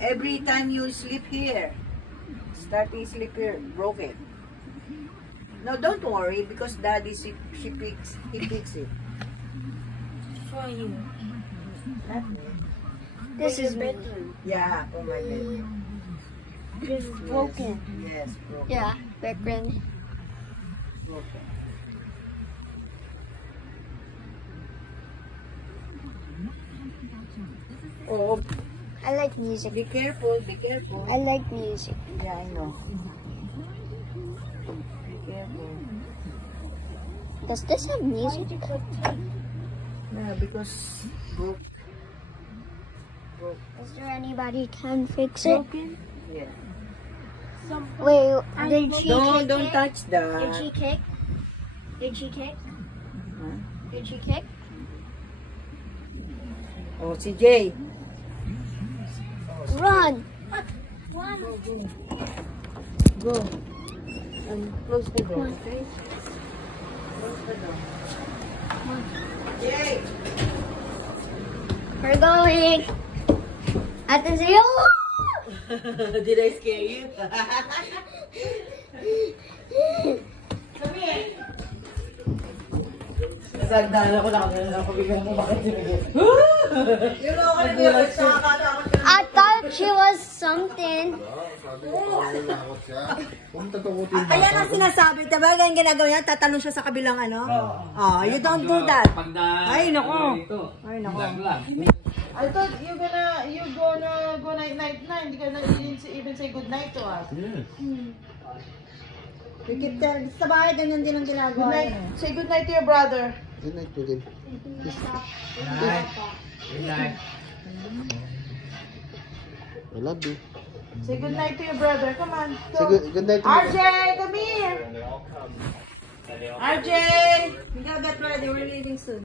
Every time you sleep here, starting sleep here, broken. No, don't worry because daddy he picks it. For you. Not me. This is bedroom. Yeah, for my bed. This is broken. Yes, broken. Yeah, broken. Broken. Oh, I like music. be careful, be careful. I like music. Yeah, I know. Be careful. Does this have music? Yeah, because broke. Is there anybody can fix it? Broken? Yeah. Wait, did she kick Don't it? touch that. Did she kick? Did she kick? Huh? Did she kick? Oh, si Jay. Run! Go. And close the door, okay? Close the door. Jay! We're going! Ate Zio! Did I scare you? Come here. Nasagdaan ako na ako biglang mo bakit sinigit. You know, ano yun? Nakakatakot ka. I thought she was something. Ayan ang sinasabi, diba? Ganyan ginagawa niya, tatalon siya sa kabilang ano. Oh, you don't do that. Ay, nako. Ay, nako. I thought you gonna go night na. Hindi ka na even say good night to us. You keep telling, sa bahay, ganyan din ang Good ginagawa night. niya. Say good night to your brother. Good night to them. I love you. Say good night to your brother. Come on. Say good night to me. RJ, come here. RJ. You gotta get ready, we're leaving soon.